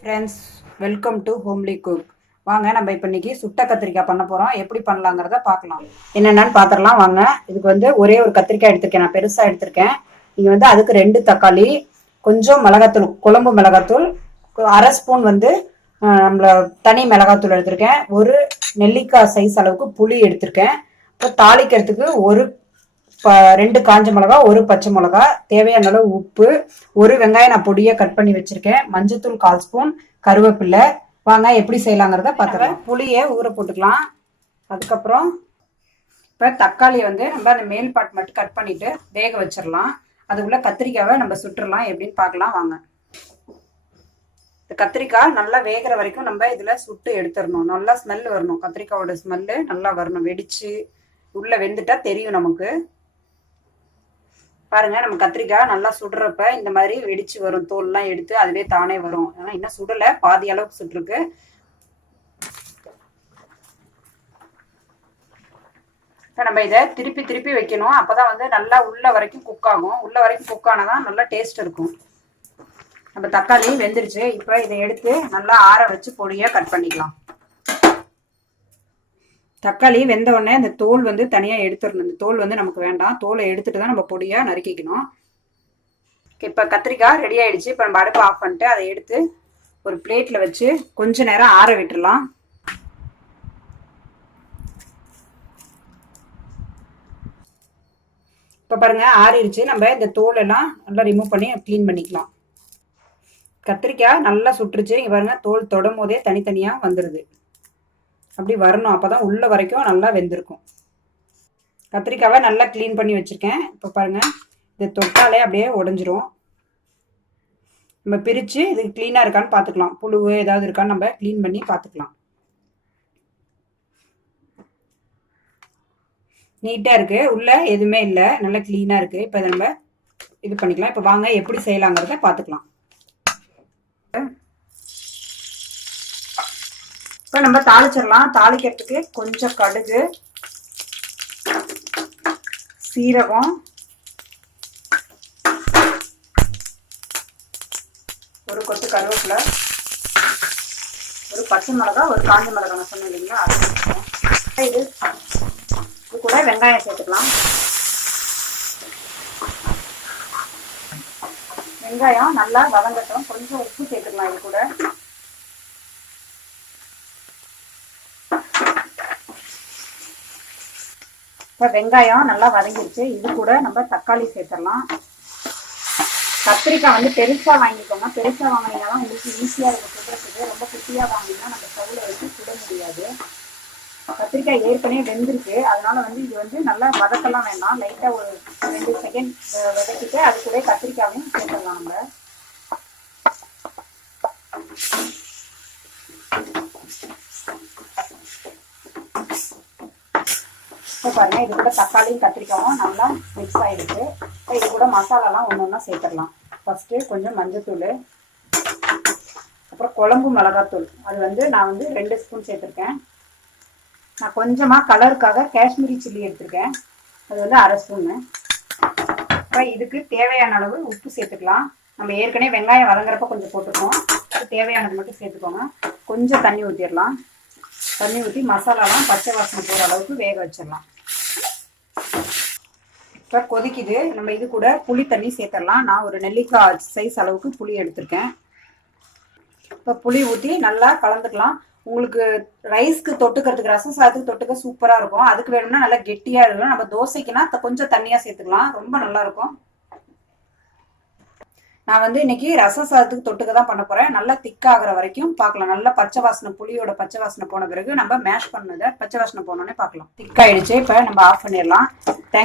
Friends, welcome to homely cook. வாங்க, நம்ம இப்போ இன்னைக்கு சுட்ட கத்திரிக்காய் பண்ண போகிறோம். எப்படி பண்ணலாங்கிறத பார்க்கலாம். என்னென்னு பார்த்துடலாம் வாங்க. இதுக்கு வந்து ஒரே ஒரு கத்திரிக்காய் எடுத்திருக்கேன், நான் பெருசாக எடுத்திருக்கேன். நீங்கள் வந்து அதுக்கு 2 தக்காளி, கொஞ்சம் மிளகாத்தூள், குழம்பு மிளகாத்தூள், அரை ஸ்பூன் வந்து நம்மள தனி மிளகாத்தூள் எடுத்திருக்கேன். ஒரு நெல்லிக்காய் சைஸ் அளவுக்கு புளி எடுத்திருக்கேன். இப்போ தாளிக்கிறதுக்கு 2 காஞ்ச மிளகா, 1 பச்சை மிளகா, தேவையான அளவு உப்பு, 1 வெங்காயம் நான் பொடியை கட் பண்ணி வச்சிருக்கேன், மஞ்சத்தூள் 1/4 ஸ்பூன், கருவேப்பிலை. வாங்க எப்படி செய்யலாங்கிறத பார்த்துக்கலாம். புளியை ஊற போட்டுக்கலாம். அதுக்கப்புறம் இப்போ தக்காளியை வந்து நம்ம அந்த மேல் பார்ட் மட்டும் கட் பண்ணிட்டு வேக வச்சிடலாம். அதுக்குள்ள கத்திரிக்காவை நம்ம சுட்டுடலாம். எப்படின்னு பார்க்கலாம் வாங்க. இந்த கத்திரிக்காய் நல்லா வேகிற வரைக்கும் நம்ம இதில் சுட்டு எடுத்துடணும். நல்லா ஸ்மெல் வரணும், கத்திரிக்காயோட ஸ்மெல்லு நல்லா வரணும். வெடிச்சு உள்ள வெந்துட்டா தெரியும் நமக்கு. பாருங்க, நம்ம கத்திரிக்காய் நல்லா சுடுறப்ப இந்த மாதிரி வெடிச்சு வரும். தோல்லாம் எடுத்து அதுவே தானே வரும். ஆனா இன்னும் சுடலை, பாதி அளவுக்கு சுட்டுருக்கு. இப்போ நம்ம இதை திருப்பி திருப்பி வைக்கணும். அப்பதான் வந்து நல்லா உள்ள வரைக்கும் குக் ஆகும். உள்ள வரைக்கும் குக் ஆனாதான் நல்லா டேஸ்ட் இருக்கும். நம்ம தக்காளி வெந்துருச்சு. இப்போ இதை எடுத்து நல்லா ஆற வச்சு பொடியா கட் பண்ணிக்கலாம். தக்காளி வெந்த உடனே அந்த தோல் வந்து தனியாக எடுத்துடணும். இந்த தோல் வந்து நமக்கு வேண்டாம். தோலை எடுத்துட்டு தான் நம்ம பொடியாக நறுக்கிக்கணும். இப்போ கத்திரிக்காய் ரெடி ஆயிடுச்சு. இப்போ நம்ம அடுப்பு ஆஃப் பண்ணிட்டு அதை எடுத்து ஒரு பிளேட்டில் வச்சு கொஞ்ச நேரம் ஆற விட்டுடலாம். இப்போ பாருங்க, ஆறிடுச்சு. நம்ம இந்த தோல் எல்லாம் நல்லா ரிமூவ் பண்ணி க்ளீன் பண்ணிக்கலாம். கத்திரிக்காய் நல்லா சுட்டுருச்சு. இங்கே பாருங்க, தோல் தொடும் போதே தனித்தனியாக வந்துடுது. அப்படி வரணும், அப்போதான் உள்ள வரைக்கும் நல்லா வெந்திருக்கும். கத்திரிக்காவை நல்லா க்ளீன் பண்ணி வச்சுருக்கேன். இப்போ பாருங்கள், இது தொட்டாலே அப்படியே உடஞ்சிரும். நம்ம பிரித்து இது க்ளீனாக இருக்கான்னு பார்த்துக்கலாம். புழு ஏதாவது இருக்கான்னு நம்ம க்ளீன் பண்ணி பார்த்துக்கலாம். நீட்டாக இருக்குது, உள்ள எதுவுமே இல்லை, நல்லா க்ளீனாக இருக்குது. இப்போ நம்ம இது பண்ணிக்கலாம். இப்போ வாங்க எப்படி செய்யலாங்கிறத பார்த்துக்கலாம். இப்போ நம்ம தாளிச்சிடலாம். தாளிக்கிறதுக்கு கொஞ்சம் கடுகு, சீரகம், ஒரு கொத்து கருவேப்பிலை, ஒரு பச்சை மிளகா, ஒரு காஞ்ச மிளகா நான் சொன்னேன் இல்லைங்களா, அது இது கூட வெங்காயம் சேர்த்துக்கலாம். வெங்காயம் நல்லா வதங்கட்டும். கொஞ்சம் உப்பு சேர்த்துக்கலாம். இது கூட இப்போ வெங்காயம் நல்லா வதங்கிருச்சு. இது கூட நம்ம தக்காளி சேர்த்துடலாம். கத்திரிக்காய் வந்து பெருசாக வாங்கிக்கோங்க. பெருசாக வாங்கினீங்கன்னா தான் உங்களுக்கு ஈஸியாக இருக்கும் சுடுறதுக்கு. ரொம்ப குட்டியாக வாங்கினா நம்ம ஸ்டவ்வில் வச்சு சுட முடியாது. கத்திரிக்காய் ஏற்கனவே வெந்திருக்கு, அதனால வந்து இது வந்து நல்லா வதக்கலாம் வேண்டாம். லைட்டாக ஒரு 2 செகண்ட் வதக்கிட்டு அது கூட கத்திரிக்காயும் சேர்த்துடலாம். நம்ம இப்போ பாருங்க, இது கூட தக்காளியும் கத்திரிக்காயும் நல்லா மிக்ஸ் ஆகிடுச்சு. இப்போ இது கூட மசாலாலாம் ஒன்று ஒன்றா சேர்த்துடலாம். ஃபஸ்ட்டு கொஞ்சம் மஞ்சத்தூள், அப்புறம் குழம்பு மிளகாத்தூள். அது வந்து நான் வந்து 2 ஸ்பூன் சேர்த்துருக்கேன். நான் கொஞ்சமாக கலருக்காக காஷ்மீரி சில்லி எடுத்திருக்கேன், அது வந்து அரை ஸ்பூன்னு. அப்புறம் இதுக்கு தேவையான அளவு உப்பு சேர்த்துக்கலாம். நம்ம ஏற்கனவே வெங்காயம் வதங்குறப்ப கொஞ்சம் போட்டுருக்கோம். அது தேவையானது மட்டும் சேர்த்துக்கோங்க. கொஞ்சம் தண்ணி ஊற்றிடலாம். தண்ணி ஊற்றி மசாலாலாம் பச்சை வாசனை போகிற அளவுக்கு வேக வச்சிடலாம். இப்போ கொதிக்குது. நம்ம இது கூட புளி தண்ணி சேர்த்துடலாம். நான் ஒரு நெல்லிக்காய் சைஸ் அளவுக்கு புளி எடுத்திருக்கேன். இப்போ புளி ஊற்றி நல்லா கலந்துக்கலாம். உங்களுக்கு ரைஸ்க்கு தொட்டுக்கிறதுக்கு, ரசம் சாதத்துக்கு தொட்டுக்க சூப்பராக இருக்கும். அதுக்கு வேணும்னா நல்லா கெட்டியாக இருக்கும். நம்ம தோசைக்குன்னா கொஞ்சம் தண்ணியாக சேர்த்துக்கலாம், ரொம்ப நல்லா இருக்கும். நான் வந்து இன்னைக்கு ரசம் சாதத்துக்கு தொட்டுக்க தான் பண்ண போறேன். நல்லா திக்காகிற வரைக்கும் பார்க்கலாம். நல்லா பச்சை வாசனை, புளியோட பச்சை வாசனை போன பிறகு நம்ம மேஷ் பண்ணதை பச்சை வாசனை போனோடனே பார்க்கலாம். திக்காயிடுச்சு. இப்போ நம்ம ஆஃப் பண்ணிடலாம்.